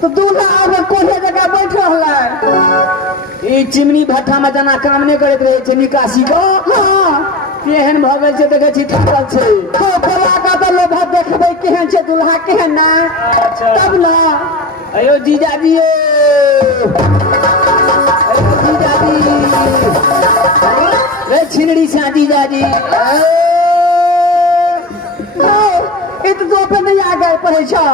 तो दूल्हा आगे कोठे जगह बैठ रहा ई चिमनी भट्ठा में जना काम नहीं करत रहे छे निकासी को। हाँ केहन भ गेल छे देखे छी थाकल छे। तो बोला का तो लोग देखबे केहन छे दूल्हा केहन ना तब ना। अयो जीजाजी अयो जीजाजी रे छिनड़ी सा जीजाजी इत तो पे नहीं आ गए पड़े छा।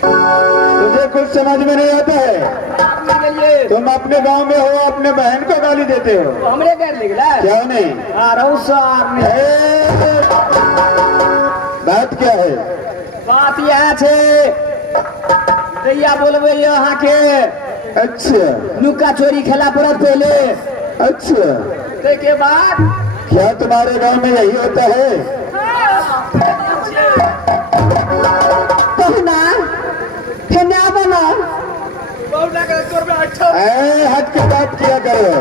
तुझे कुछ समझ में नहीं आता है। तुम अपने गांव में हो, अपने बहन को गाली देते हो। हमरे घर निकला क्या नहीं? बात क्या है? बात यह छे दैया बोलबे यहाँ के। अच्छा नुक्का चोरी खेला पड़त पहले। अच्छा ते के बाद क्या तुम्हारे गांव में यही होता है? कहना फिर बना हट के बात किया करो।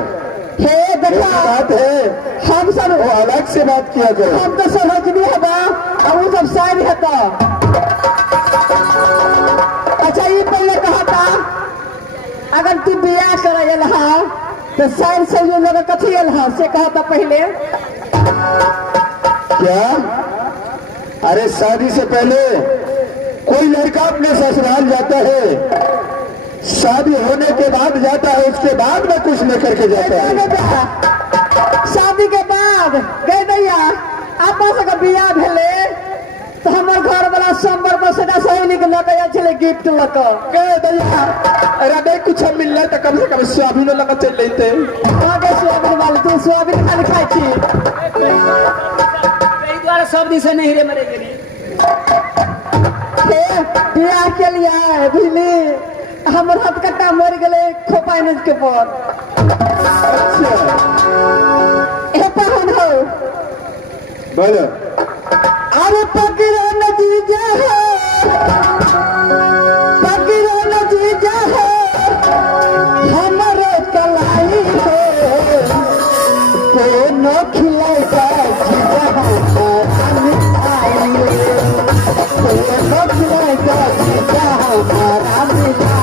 हे ये देखा बात है, हम सब वो अलग से बात किया करो। हम तो समझ नहीं हवा और वो सब शायद है तो। अच्छा ये पहले कहा था अगर तू बियाह कर तो शायद से जो लोग कथी से कहा था पहले। क्या? अरे शादी से पहले कोई लड़का अपने ससुराल जाता है, शादी होने के बाद जाता है, उसके बाद में कुछ लेकर के जाता है। शादी के बाद गए दैया आप सके बियाह भेले तो हमारे घर वाला सोमवार पर सेटा सहेली के लगे चले गिफ्ट लग कह दैया अरे कुछ मिल तो कम से कम सोयाबीन लगा चल लेते। आगे सोयाबीन वाली तू सोयाबीन खाली खाई थी द्वारा सब दिन से नहीं रे मरे गेली। बियाह के लिए बुझली हमर हाथ कट्टा मर गए खोपाइन के पर। ए पहन हो बोलो। अरे पकड़ो नतीजा है पकड़ो नतीजा है हमारे कलाई है कोनो खिलाई का जीजा हमारा मिठाई कोनो खिलाई का जीजा हमारा मिठाई।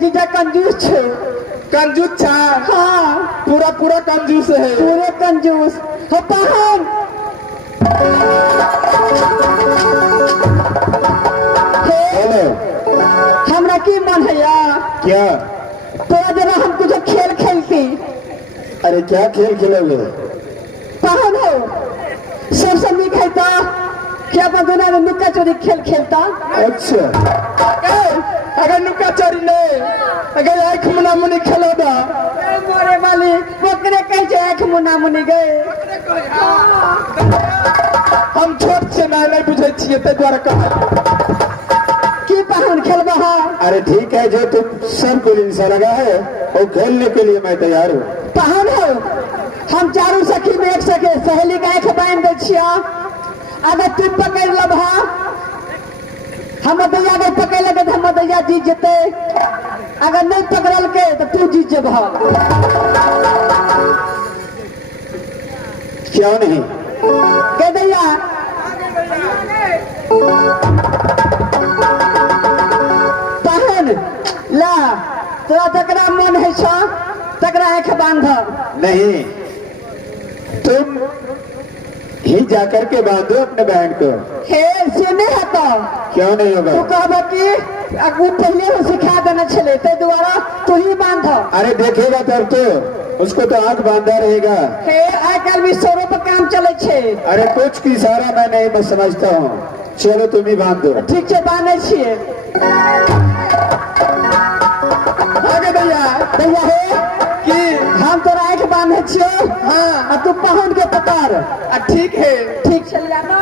जीजा कंजूस छे। कंजूस छा? हाँ पूरा पूरा कंजूस है। पूरे कंजूस हो पहन। हमरा की मन है यार? क्या? तोरा जरा हम कुछ खेल खेलती। अरे क्या खेल खेलोगे? पहन हो सबसे नीक है तो क्या अपन दुनिया में नुक्का चोरी खेल खेलता। अच्छा अगर नुक्का चोरी नहीं अगर आँख मुना मुनी खेलो ना मोरे वाली ओकरे कहे छे आँख मुना मुनी गए। हम छोट से नहीं बुझे छिए ते द्वारा कहा की पहन खेलबा हा। अरे ठीक है जो तुम सब को इंसान लगा है वो खेलने के लिए मैं तैयार हूँ। पहन हो हम चारों सखी में एक सके सहेली का आँख बांध दे छिया अगर तू पकड़ लबा हम दैया के पकड़ लगे तो हम दैया जीत जेते, अगर नहीं पकड़ल के तो तू जीत जेब। क्यों नहीं? कह दैया पहन ला, तोरा तकरा मन है छा तकरा आँख बांध। नहीं, तुम ही जाकर के बांधो अपने बहन को। हे से नहीं हता, क्यों नहीं होगा? तू कहबा कि अगू पहले वो सिखा देना चले ते द्वारा तू ही बांध। अरे देखेगा तब तो, उसको तो आंख बांधा रहेगा। हे आज कल भी सौरों पर काम चले छे। अरे कुछ की सारा मैं नहीं मैं समझता हूँ, चलो तुम ही बांध दो। ठीक से बांधे छिए। आगे भैया दैया हे कि हम तोरा आँख बांधे छियो, हाँ और तू पहन के पकड़। ठीक है। ठीक चल जाना।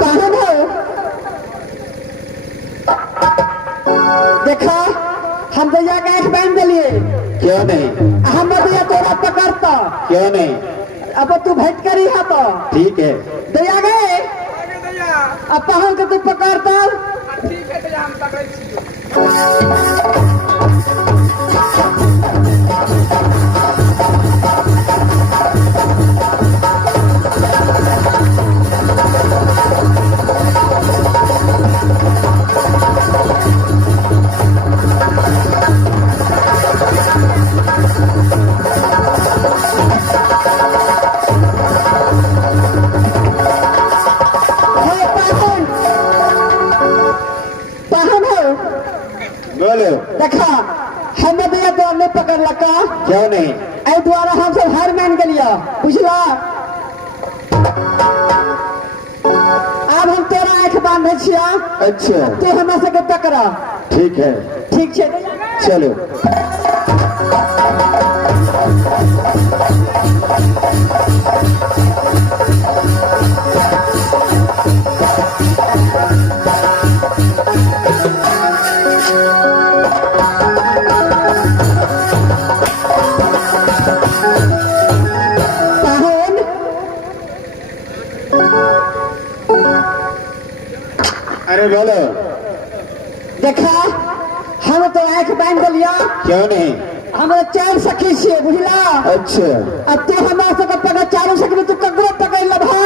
पहन हो देखा हम दैया के आँख बांध दिलिए। क्यों नहीं? हम दैया तोरा पकड़ता, क्यों नहीं? अब तू भेंट करी है तो ठीक है। दैया गए अब पहन के तू पकड़ता। हे पहन पहन हो बोलो। देखा हम दैया तो नहीं पकड़ लगा, क्यों नहीं? ऐ द्वारा हम सब हार मान गलिया, बुझला। अब हम तेरा आँख बांधे छिया, अच्छा तू हमरा सबके पकड़ा। ठीक है, ठीक छे चलो। पहन अरे बोलो। देखा हम तो आँख बांध दिलिया, क्यों नहीं? हमारे 4 सखी छिए, बुझला। अच्छा अब तू हमरा सबके पकड़ 4 सखी में तू ककरो पकड़ लबा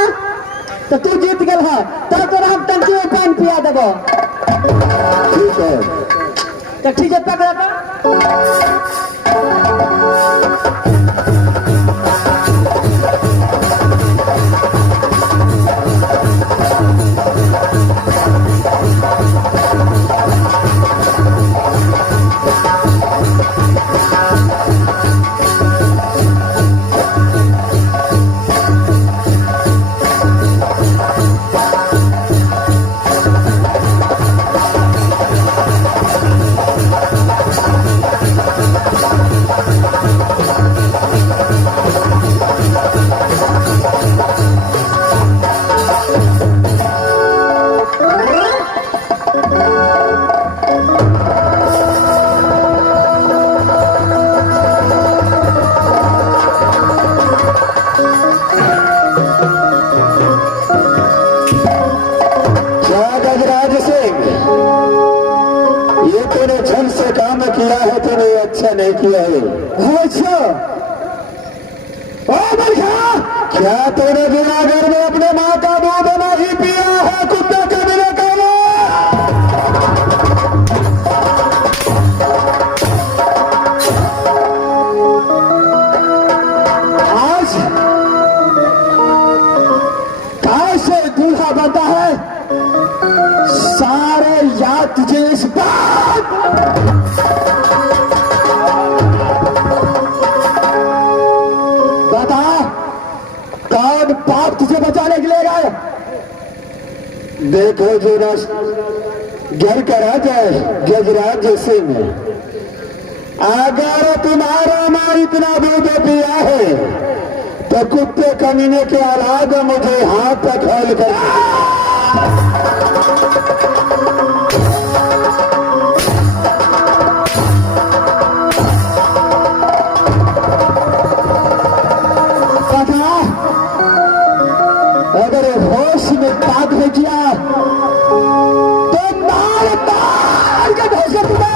तो तू जीत गेल है। तो तोरा हम टंकी में पानी पिया देबो। ठीक है। तो ठीक है पकड़ बा। अच्छा नहीं किया है। अच्छा ओ बलखा, क्या तूने जूनागढ़ में अपने माँ का दूध नहीं पिया है? कुत्ते के बिना कहना। आज कहाँ से दूल्हा बनता है? सारे याद तुझे इस बात बता, कौन पाप तुझे बचाने के लिए गए? देखो जो घर का राजा गजराज सिंह, अगर तुम्हारा माँ इतना दूध पिया है तो कुत्ते कमीने के औलाद मुझे हाथ तक खोल कर नहीं किया तो मार मार के भोज कर तुम्हें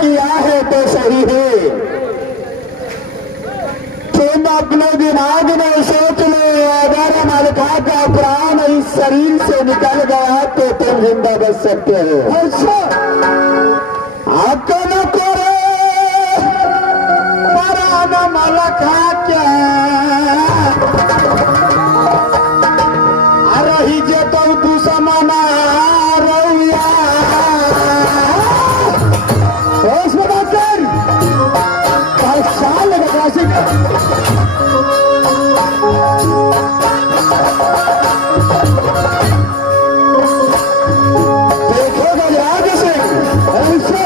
किया है तो सही है। तुम अपने दिमाग में सोच लो, अगर मलका का प्राण इस शरीर से निकल गया तो तुम जिंदा बच सकते हो। अच्छा, आपको न करे प्राण मलका क्या रही जे तुम दुश्मना रउया उसमें बात कर साल लगा देखो गजराज सिंह ऐसे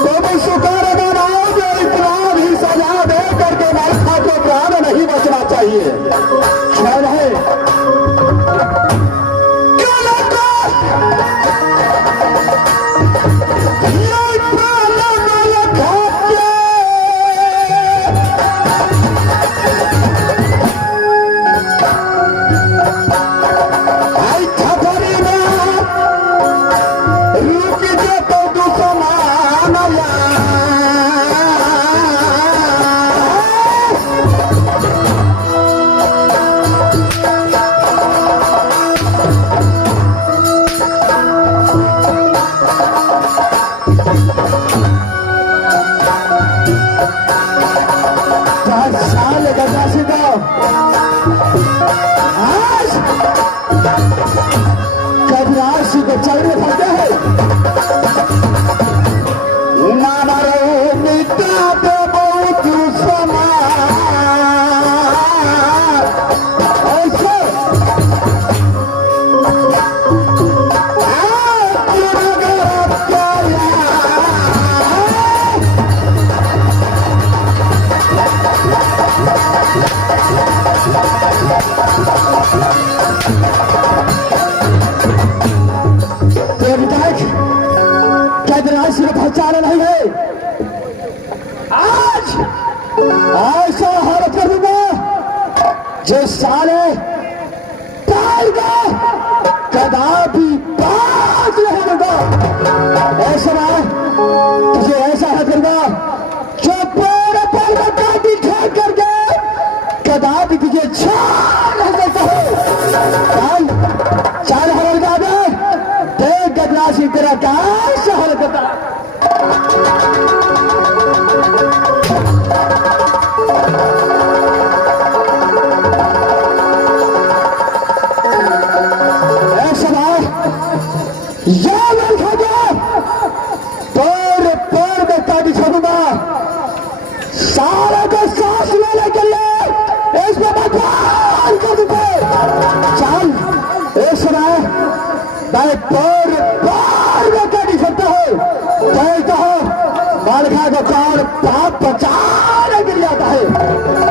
तुम सुकार बनाओगे, इतना भी सजा दे करके मलका को जाते हैं नामरो मिटा तो बहुत समान ऐसे सिर्फ पहचान नहीं है आज ऐसा हालत कर दूंगा जो साले टाइगा कदापि बात नहीं दूंगा ऐसा ना तुझे ऐसा हालत करूंगा जो पूरे पल में काटी छाट करके कदापि तुझे छाड़ नहीं देता हूं चाल हमारे दादा देख गदलाशी तेरा क्या हालत करता है पैर में काटी छोड़ूंगा सारे को सांस लेने के लिए इसमें भगवान कर दूंगा चल एक समय मैं पैर में काटी सकता हूँ कहता हूँ मालखा का कौन पाप बचाने गिर जाता है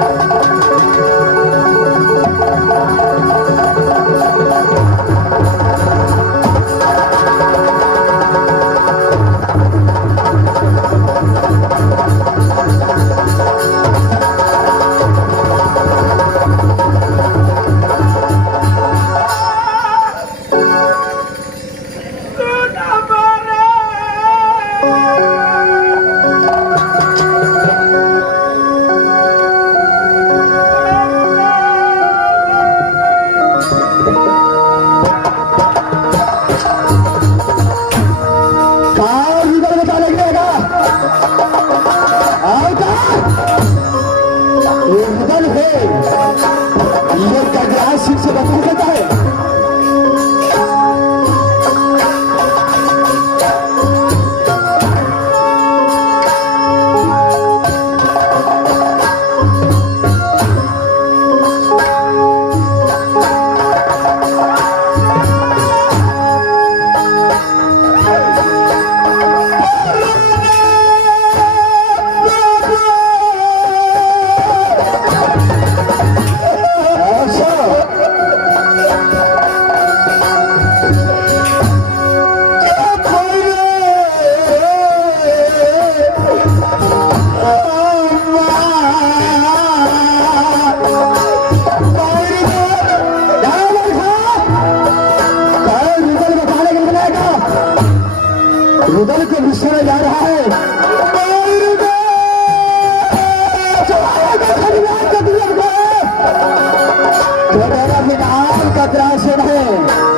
से बता सकता है रुदल के विषय में जा रहा है नाम का त्रासन है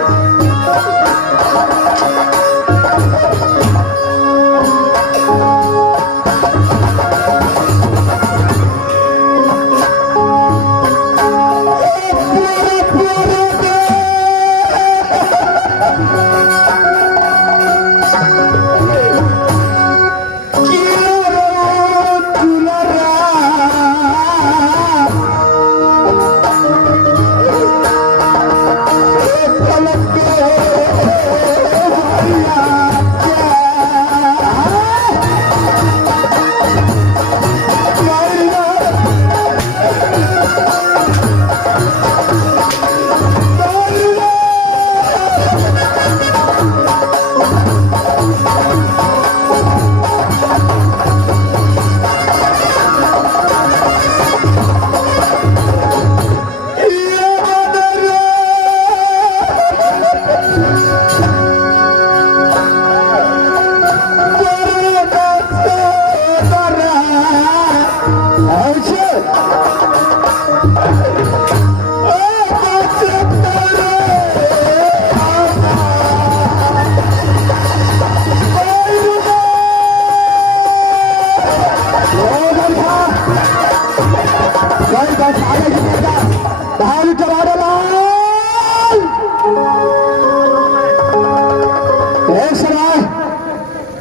सवाल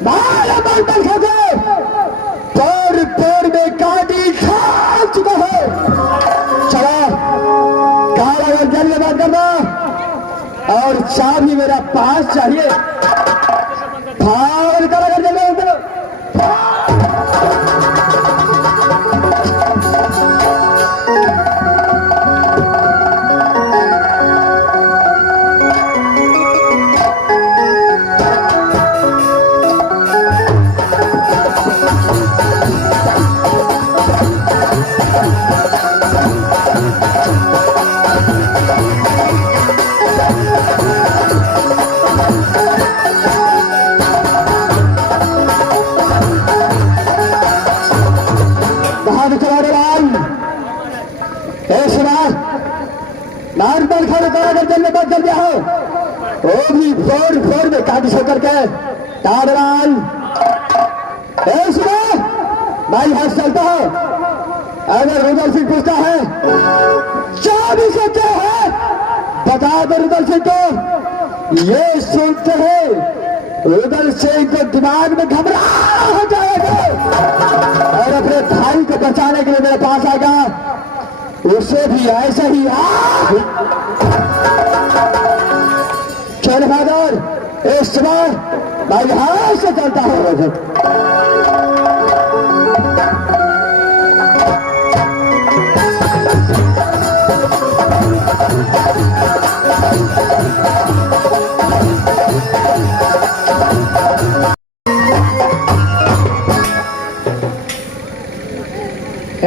मारा बर्तन खाते पैर पैर में काटी खा चुका है। चला काला जल्दी बात करना और चाबी मेरा पास चाहिए। फाड़ करा कर जल्दी नारदल खाने कारागर जल में बच जल गया हो वो भी फोर फोर में काटी से करके ताड़वाल भाई हाथ चलता है। अगर रुदल सिंह पूछता है चाबी से क्या है बता दो रुदल सिंह को। ये सुनते हैं रुदल सिंह को दिमाग में घबराहट हो जाएगा और अपने भाई को बचाने के लिए मेरे पास आएगा। उसे भी ऐसा ही चल फादर इस समय भाई हाथ से चलता है।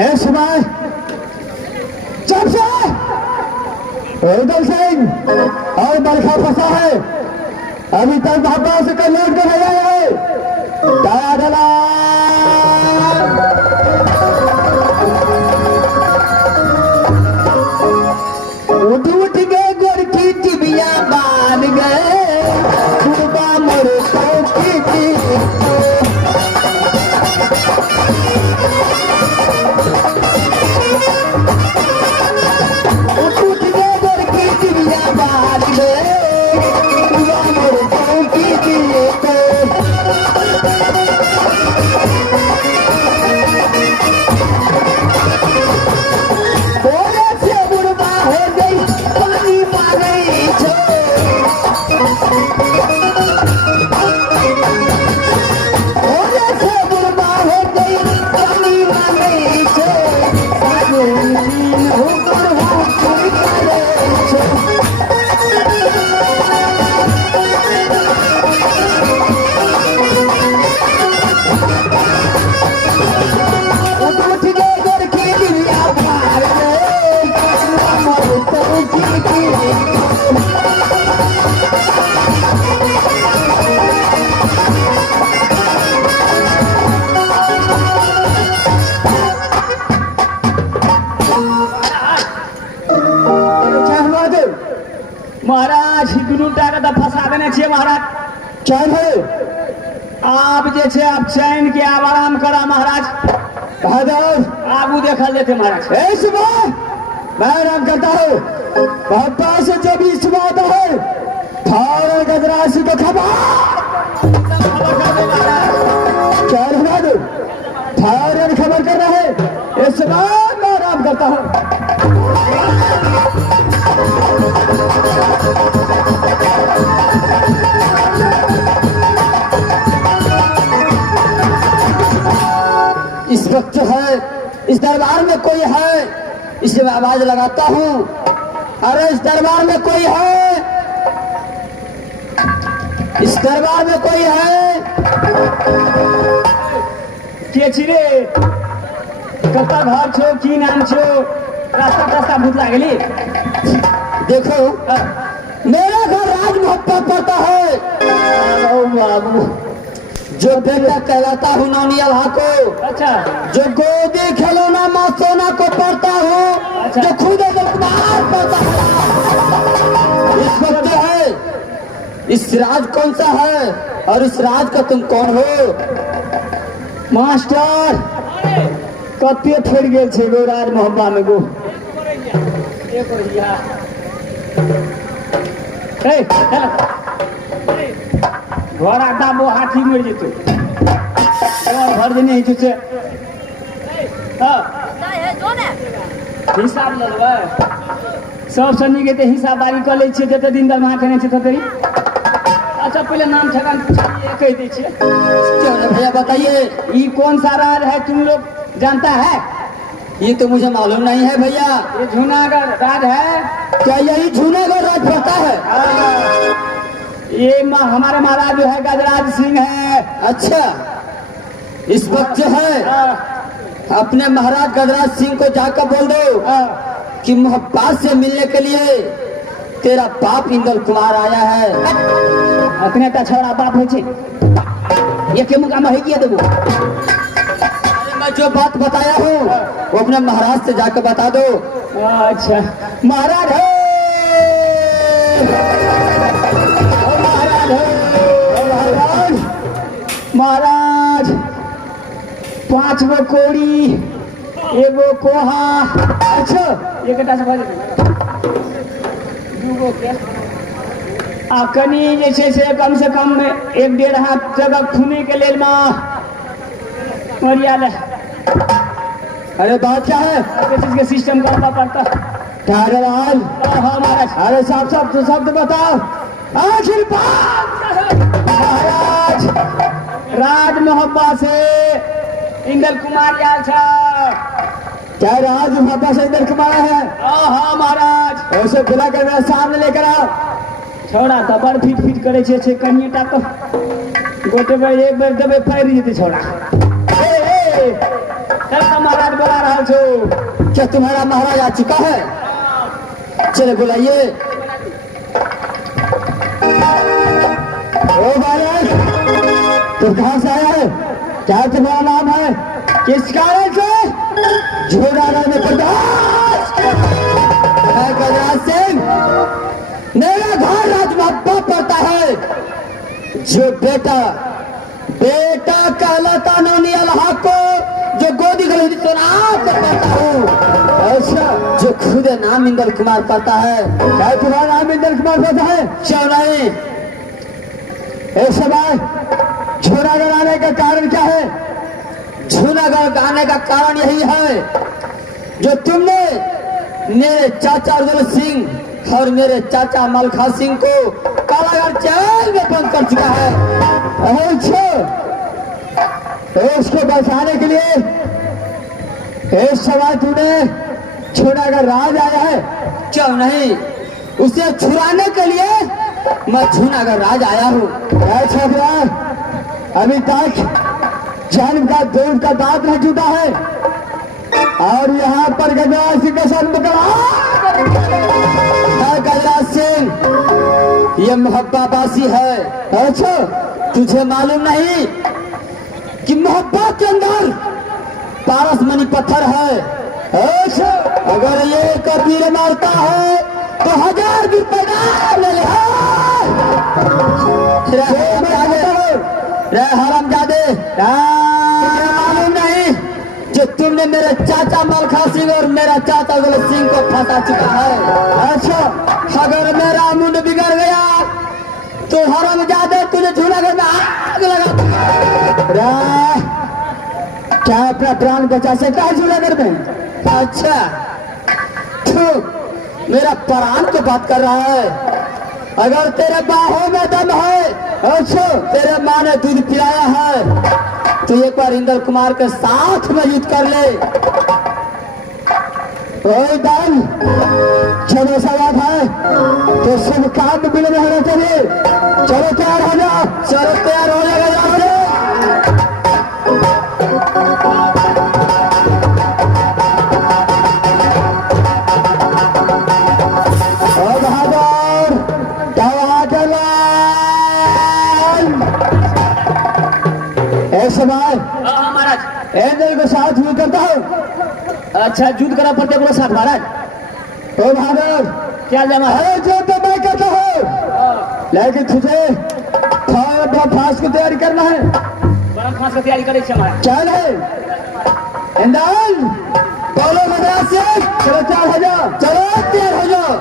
इस समय जब से रुदल सिंह और बरखा फंसा है अभी तक भापा से कल लौट कर नहीं आए। दादला उठ उठ गए गोर की टिबिया बांध गए कुर्बा मोरे की महाराज दुनू टाके तो फंसा देने छियै महाराज। चैन है आप जे छे आप चैन के आप आराम करा महाराज। आगू देखल देते महाराज। इस बार मैं आराम करता हूँ पापा से जब इस बात है फार गजरासी को खबर चैन बना दो फार खबर कर रहा है। इस बार मैं आराम करता हूँ। इस वक्त है इस दरबार में कोई है इसे मैं आवाज लगाता हूँ। अरे इस दरबार में कोई है इस दरबार में कोई है के छिरे कत्ता घर छो की नाम छो रास्ता रास्ता भूत लागली। देखो मेरा घर राजमहल पड़ता है जो बेटा कहलाता हूँ नौनियल को। अच्छा जो गोदी खिलौना मौसोना को पढ़ता हूँ। अच्छा। जो खुद बाहर पड़ता है। इस वक्त है इस राज कौन सा है और इस राज का तुम कौन हो। मास्टर कते फेर गेल छे गो राज मोहब्बा में गो घर आधा वो हाथी मर जेतो और घर देने ही से हां हिसाब लेबै सब सनी के ते हिसाब बारी कर ले छियै जते दिन दरमाहा केने छै तते अच्छा पहले नाम ठकान पूछिए कह दे छियै क्यों ना भैया बताइए, ये कौन सा राज है तुम लोग जानता है? ये तो मुझे मालूम नहीं है भैया। ये जूनागढ़ राज है। क्या यही जूनागढ़ राज पड़ता है? ये हमारे महाराज जो है गजराज सिंह है। अच्छा, इस वक्त जो है अपने महाराज गजराज सिंह को जाकर बोल दो कि मोहब्बत से मिलने के लिए तेरा बाप इंदल कुमार आया है। अपने का छोड़ा बाप हो ये के मुकाम है किया देबो। मैं जो बात बताया हूँ वो अपने महाराज से जाकर बता दो। अच्छा महाराज है, महाराज है, महाराज महाराज 5 गो कोड़ी एगो कोहा। अच्छा ये कटा से दूगो के आ कनी जे छै से कम 1.5 हाथ जगह खूने के लेल मरिया ले। अरे बात क्या है? चीज के सिस्टम करना पड़ता। ठाकुरलाल, हाँ महाराज। अरे साफ साफ तो शब्द बताओ। आखिर महाराज राज मोहब्बत से इंदल कुमार यार था। क्या राज मोहब्बत से इंदल कुमार है? हाँ महाराज। उसे बुला कर मेरे सामने लेकर आओ। छोड़ा तो बड़ फिट करे छे कनिए टा को गोटे बार एक बार दबे फाड़ जेते छोड़ा। महाराज बुला रहा छो। क्या तुम्हारा महाराज आ चुका है? चले बुलाइए। ओ महाराज, तुम कहाँ से आया है? क्या तुम्हारा नाम है? किस कारण से झोड़ा में गजराज सिंह? मेरा घर राजमहब्बा पड़ता है। जो बेटा कहलाता नौनी अल्लाह को जो गोदी गली तो नाम पढ़ता हूँ। अच्छा, जो खुद नाम इंदल कुमार पढ़ता है। क्या तुम्हारा नाम इंदल कुमार पढ़ता है? क्यों नहीं? इस समय जूनागढ़ आने का कारण क्या है? जूनागढ़ आने का कारण यही है जो तुमने मेरे चाचा अर्जुन सिंह और मेरे चाचा मलखा सिंह को कालागढ़ जेल में बंद कर चुका है। अच्छा, उसको बचाने के लिए इस समय तूने जूनागढ़ राज आया है? क्यों नहीं, उसे छुड़ाने के लिए मैं जूनागढ़ राज आया हूँ। अच्छा, अभी तक जन्म का दूध का दांत नहीं टूटा है और यहाँ पर गजराज सिंह का जन्म गजराज सिंह ये मोहब्बाबासी है। अच्छा, तुझे मालूम नहीं कि मोहब्बत के अंदर पारसमणि पत्थर है। अच्छा, अगर ये कबीर मारता है तो 1000 भी पैदा ले ले। हरामजादे, मालूम नहीं जो तुमने मेरे चाचा मलखा सिंह और मेरा चाचा गुल सिंह को फंसा चुका है। अच्छा, अगर मेरा मुंड बिगड़ गया तो हरामजादे तुझे जूनागढ़ में आग लगा। क्या अपना प्राण बचा सकता है जूनागढ़ में? अच्छा, मेरा प्राण को बात कर रहा है। अगर तेरे बाहों में दम है, अच्छा तेरे माँ ने दूध पिलाया है तो एक बार इंदल कुमार के साथ में युद्ध कर ले। दल जब ऐसा बात है तो शुभ काम में विलंब होना चाहिए। चलो तैयार हो जाओ। चलो तैयार हो जाएगा। महाराज इंदल के साथ युद्ध करता हूँ। अच्छा, युद्ध करा पड़ते बोलो साथ महाराज। तो महाराज क्या जमा है? जो तो मैं करता हूँ, लेकिन तुझे फांस की तैयारी करना है। बड़ा फांस की तैयारी करे महाराज। चल इंदल, बोलो गजराज सिंह, चलो तैयार हो जाओ। चलो तैयार हो जाओ।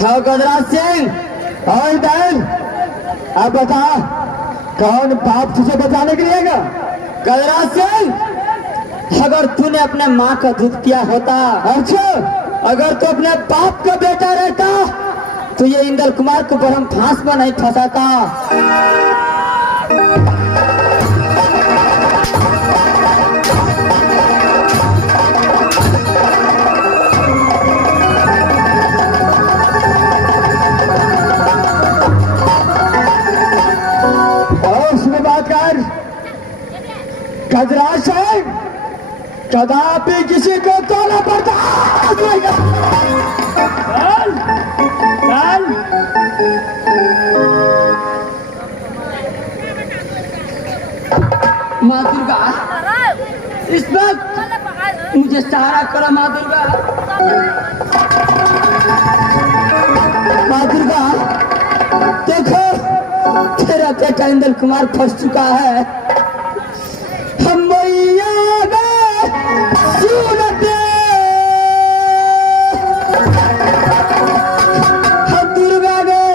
हाँ गजराज सिंह। और बैल अब बता कौन बाप तुझे बचाने के लिए आएगा? गजराज सिंह, अगर तूने अपने माँ का दूध पिया होता, अच्छा अगर तू अपने बाप का बेटा रहता तो ये इंदल कुमार को बरम फांस पर नहीं फंसाता। और उसमें बात कर गजराज साहब, कदापि किसी को तोड़ना पड़ता चल चल माँ दुर्गा, इस वक्त मुझे सहारा करो माँ दुर्गा। माँ दुर्गा, देखो तेरा बेटा इंदल कुमार फंस चुका है। हम मैया में सूरत, हम दुर्गा में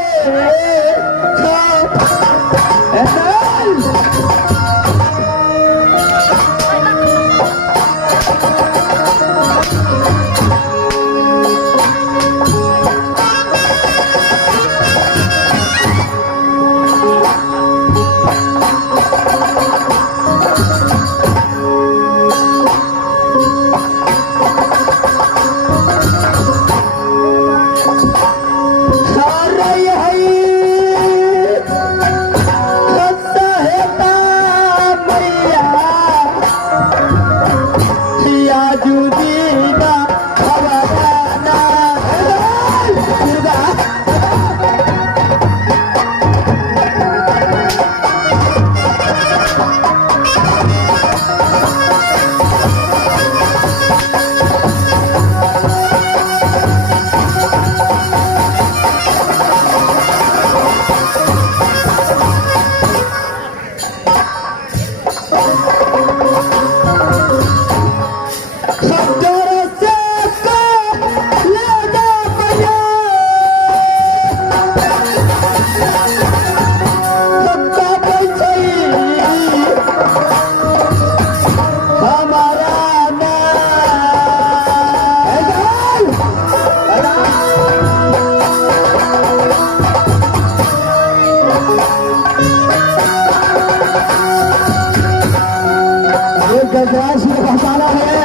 गजराज को पहचाना है।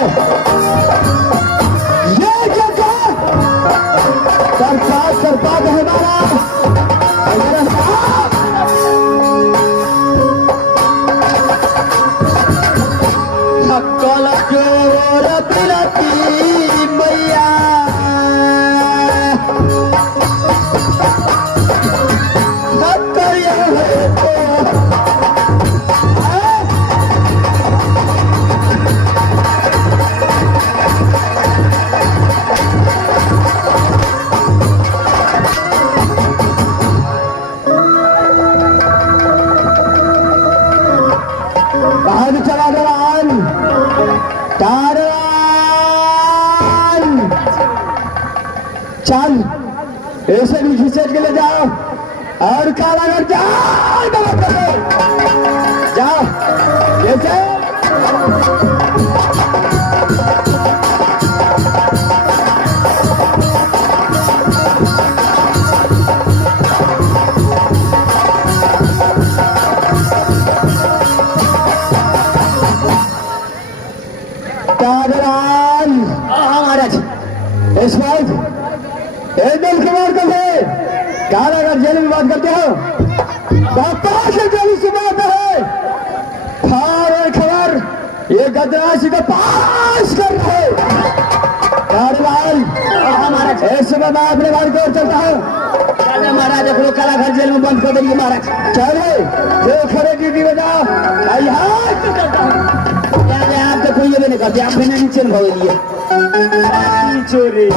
ये जगह सरपाद है हमारा कल जोर बिलती मैया, बाहर चला दलाल चल ऐसे भी घिसेट के ले जाओ और काला कर जाओ जैसे महाराज इस बात इंदल कुमार को से कारागार जेल में बात करते हो, बापा से जेल से बात है खबर ये गदरासी का पास कर रहे महाराज। ऐसे में मैं अपने बार की ओर चलता हूँ। राजा महाराज अपने कारागार जेल में बंद कर देंगे महाराज। चले जो खड़े ड्यूटी बजाओ आप तो कोई ये नहीं करते, आप बिना नीचे भगे लिए चोरी